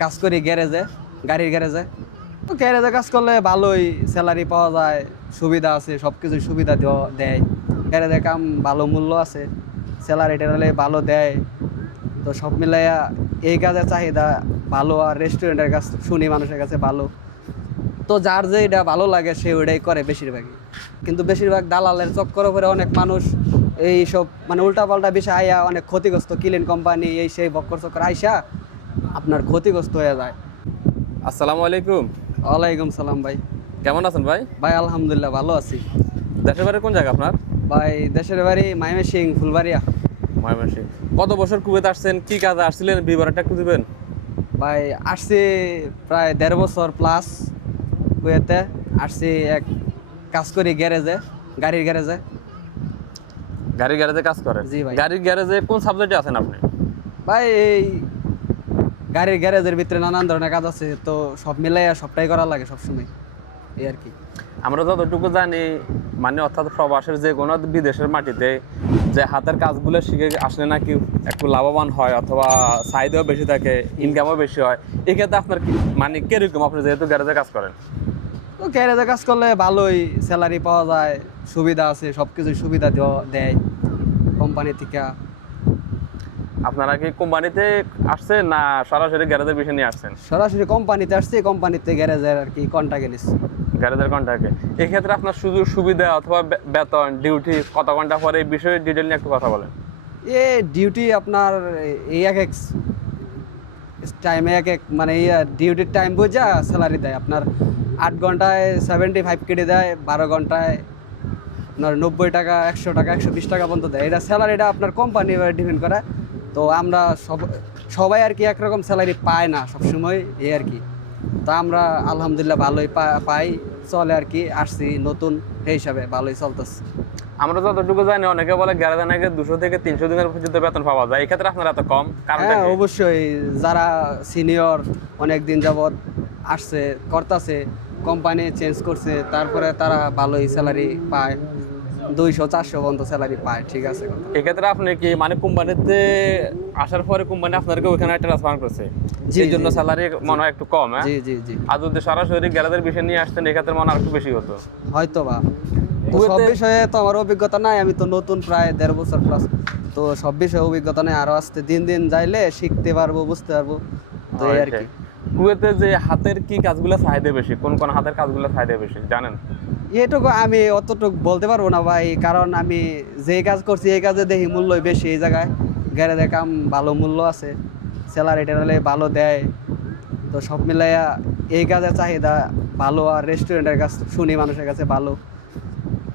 কাজ করি গ্যারেজে, গাড়ির গ্যারেজে। তো গ্যারেজে কাজ করলে ভালোই স্যালারি পাওয়া যায়, সুবিধা আছে, সব কিছুর সুবিধা দেয়। গ্যারেজে কাম ভালো মূল্য আছে, স্যালারি টেলারি ভালো দেয়। তো সব মিলাইয়া এই কাজের চাহিদা ভালো, আর রেস্টুরেন্টের কাজ শুনি মানুষের কাছে ভালো। তো যার যে এটা ভালো লাগে সে ওইটাই করে বেশিরভাগই। কিন্তু বেশিরভাগ দালালের চক্করে পরে অনেক মানুষ এই সব মানে উল্টাপাল্টা বিষয় আইয়া অনেক ক্ষতিগ্রস্ত, ক্লিন কোম্পানি এই সেই বক্কর চক্কর আইসা আপনার ক্ষতিগ্রস্ত হয়ে যায়। আসসালামু আলাইকুম। ওয়ালাইকুম সালাম ভাই। কেমন আছেন ভাই? ভাই আলহামদুলিল্লাহ ভালো আছি। দেশের বাড়ি কোন জায়গা আপনার? ভাই দেশের বাড়ি ময়মনসিং ফুলবাড়িয়া। ময়মনসিংহ। কত বছর কুয়েত আসছেন, কি কাজে আসছিলেন, বিবরণটা একটু দিবেন? ভাই আসছি প্রায় 1.5 বছর প্লাস কুয়েতে। আসছি এক কাজ করি গ্যারেজে, গাড়ির গ্যারেজে। গাড়ির গ্যারেজে কাজ করেন? জি ভাই। গাড়ির গ্যারেজে কোন সাবজেক্টে আছেন আপনি? ভাই এই গাড়ির গ্যারেজের ভিতরে নানান ধরনের কাজ আছে, তো সব মিলাইয়া সবটাই করা লাগে সবসময়, এই আর কি। আমরা যতটুকু জানি, মানে অর্থাৎ প্রবাসের যে কোনো বিদেশের মাটিতে যে হাতের কাজগুলো শিখে আসলে নাকি একটু লাভবান হয়, অথবা চাহিদাও বেশি থাকে, ইনকামও বেশি হয়। এক্ষেত্রে আপনার কি মানে কিরকম, আপনি যেহেতু গ্যারেজে কাজ করেন? তো গ্যারেজে কাজ করলে ভালোই স্যালারি পাওয়া যায়, সুবিধা আছে, সব কিছুর সুবিধা দেয় কোম্পানি থেকে। আপনারা কি কোম্পানিতে আসছেন না সরাসরি গ্যারেজের বিষয় নিয়ে আসছেন? সরাসরি কোম্পানিতে আসছি, কোম্পানিতে গ্যারেজের আর কি কন্ট্যাক্টে নিচ্ছি। গ্যারেজের কন্ট্রাক্টে এক্ষেত্রে আপনার সুযোগ সুবিধা অথবা বেতন, ডিউটি, কত ঘন্টা পরে এই বিষয়ে ডিটেল নিয়ে একটু কথা বলেন। এ ডিউটি আপনার এই এক এক টাইমে এক এক মানে ডিউটির টাইম বুঝা স্যালারি দেয়। আপনার 8 ঘন্টায় 75 কেটে দেয়, 12 ঘন্টায় আপনার 90 টাকা, 100 টাকা, 120 টাকা পর্যন্ত দেয়। এটা স্যালারিটা আপনার কোম্পানি ডিপেন্ড করে। তো আমরা সবাই আর কি একরকম স্যালারি পায় না সবসময়, এই আর কি। তো আমরা আলহামদুলিল্লাহ ভালোই পাই, চলে আর কি। আসছি নতুন সেই হিসাবে ভালোই চলতেছে। আমরা যতটুকু জানি, অনেকে বলে গ্যারেজে নাকি 200 থেকে 300 দিনের পর্যন্ত বেতন পাওয়া যায়। এই ক্ষেত্রে আপনার এত কম কারণটা হ্যাঁ কি? অবশ্যই, যারা সিনিয়র অনেক দিন যাবৎ আসছে করতেছে, কোম্পানি চেঞ্জ করছে, তারপরে তারা ভালোই স্যালারি পায়, 200-400 পর্যন্ত স্যালারি পায়। ঠিক আছে কথা। এক্ষেত্রে আপনি কি মানে কোম্পানিতে আসার পরে কোম্পানি আপনাকে ওইখানে ট্রান্সফার করছে, জি, এই জন্য জি, স্যালারি মনে হয় একটু কম? হ্যাঁ। জি জি জি। আর যদি সরাসরি গ্যারেজের বিষয় নিয়ে আসতেন, এক্ষেত্রে মনে হয় একটু বেশি হতো। হয়তো বা। তো সব বিষয়ে তো আমার অভিজ্ঞতা নাই, আমি তো নতুন প্রায় 1.5 বছর প্লাস। তো সব বিষয়ে অভিজ্ঞতা নেই, আরো আসতে দিন দিন যাইলে শিখতে পারবো, বুঝতে পারবো। তো এই আর কি। কুয়েতে যে হাতের কি কাজগুলো চাহিদা বেশি, কোন কোন হাতের কাজগুলো চাহিদা বেশি জানেন? এটুকু আমি অতটুকু বলতে পারবো না ভাই, কারণ আমি যে কাজ করছি এই কাজে দেখি মূল্যই বেশি এই জায়গায়। গ্যারেজে কাম ভালো মূল্য আছে, স্যালারি টেলারি ভালো দেয়। তো সব মিলাইয়া এই কাজের চাহিদা ভালো, আর রেস্টুরেন্টের কাজ শুনি মানুষের কাছে ভালো।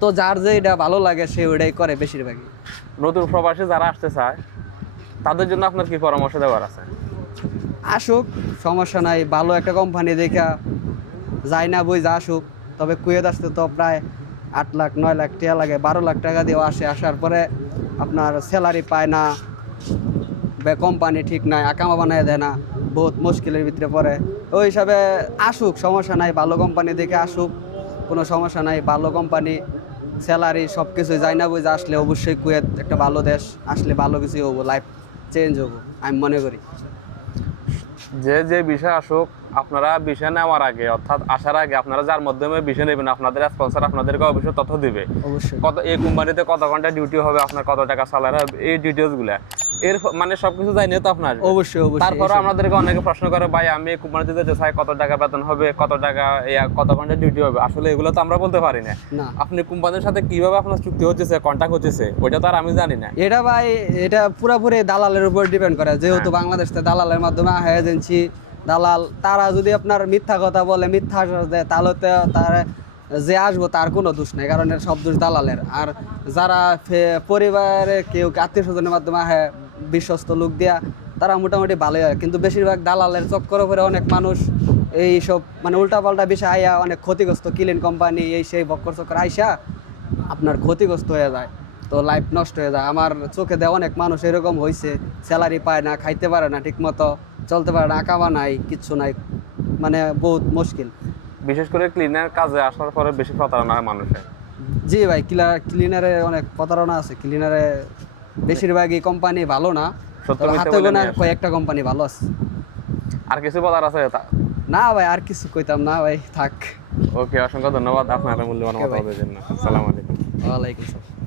তো যার যে এটা ভালো লাগে সে ওইটাই করে বেশিরভাগই। নতুন প্রবাসী যারা আসতে চায় তাদের জন্য আপনার কি পরামর্শ দেওয়ার আছে? আসুক, সমস্যা নাই, ভালো একটা কোম্পানি দেখা যায় না বই যা আসুক। তবে কুয়েত আসতে তো প্রায় 8 লাখ 9 লাখ টাকা লাগে, 12 লাখ টাকা দিয়েও আসে। আসার পরে আপনার স্যালারি পায় না, কোম্পানি ঠিক নাই, আকামা বানায় দেয় না, বহুত মুশকিলের ভিতরে পড়ে। ওই হিসাবে আসুক, সমস্যা নাই, ভালো কোম্পানি দেখে আসুক, কোনো সমস্যা নাই। ভালো কোম্পানি, স্যালারি সব কিছুই যায় না বুঝে আসলে অবশ্যই কুয়েত একটা ভালো দেশ, আসলে ভালো কিছুই হবো, লাইফ চেঞ্জ হবো আমি মনে করি। যে যে বিষয় আসুক, আপনারা বিষয় নেওয়ার আগে অর্থাৎ আসার আগে আপনারা যার মাধ্যমে বিষয় নেবেন, আপনাদের স্পন্সর আপনাদেরকে অবশ্যই তথ্য দিবে। অবশ্যই কত এই কোম্পানিতে কত ঘন্টা ডিউটি হবে, আপনার কত টাকা স্যালারি হবে, এই ডিটেলসগুলো এর মানে সবকিছু জানিয়ে তো আপনার আসবে। অবশ্যই অবশ্যই। তারপরে আমাদেরকে অনেকে প্রশ্ন করে, ভাই আমি এই কোম্পানিতে যেতে চাই, কত টাকা বেতন হবে, কত টাকা কত ঘন্টা ডিউটি হবে। আসলে এগুলো তো আমরা বলতে পারি না। না, আপনি কোম্পানির সাথে কিভাবে আপনার চুক্তি হচ্ছে, কন্ট্যাক্ট হচ্ছে, ওইটা তো আর আমি জানি না। এটা ভাই এটা পুরাপুরি দালালের উপর ডিপেন্ড করে। যেহেতু বাংলাদেশ থেকে দালালের মাধ্যমে এজেন্সি দালাল, তারা যদি আপনার মিথ্যা কথা বলে, মিথ্যা আশ্বাস দেয়, তাহলে তো তার যে আসবো তার কোনো দোষ নেই, কারণ এর সব দোষ দালালের। আর যারা পরিবারে কেউ আত্মীয় স্বজনের মাধ্যমে বিশ্বস্ত লোক দিয়া, তারা মোটামুটি ভালোই হয়। কিন্তু বেশিরভাগ দালালের চক্করে পরে অনেক মানুষ এই সব মানে উল্টাপাল্টা বিষয় আইয়া অনেক ক্ষতিগ্রস্ত, ক্লিন কোম্পানি এই সেই বক্কর চক্কর আইসা আপনার ক্ষতিগ্রস্ত হয়ে যায়। তো লাইফ নষ্ট হয়ে যায়। আমার চোখে দেয় অনেক মানুষ এরকম হয়েছে, স্যালারি পায় না, খাইতে পারে না ঠিক মতো, চলতে পারে না, আকামা নাই, কিচ্ছু নাই, মানে বহুত মুশকিল। বিশেষ করে ক্লিনার কাজে আসার পরে বেশি প্রতারণা হয় মানুষের। জি ভাই, ক্লিনারে অনেক প্রতারণা আছে। ক্লিনারে বেশিরভাগই কোম্পানি ভালো না, সত্য তবে মিথ্যা হাতে বলে গোনা নিয়ে আসে। কয়েকটা কোম্পানি ভালো আছে। আর কিছু বলার আছে? না ভাই, আর কিছু কইতাম না ভাই, থাক। ওকে, অসংখ্য ধন্যবাদ আপনার মূল্যবান Okay, ভাই। মতামতের জন্য। আসসালামু আলাইকুম। ওয়ালাইকুম আসসালাম।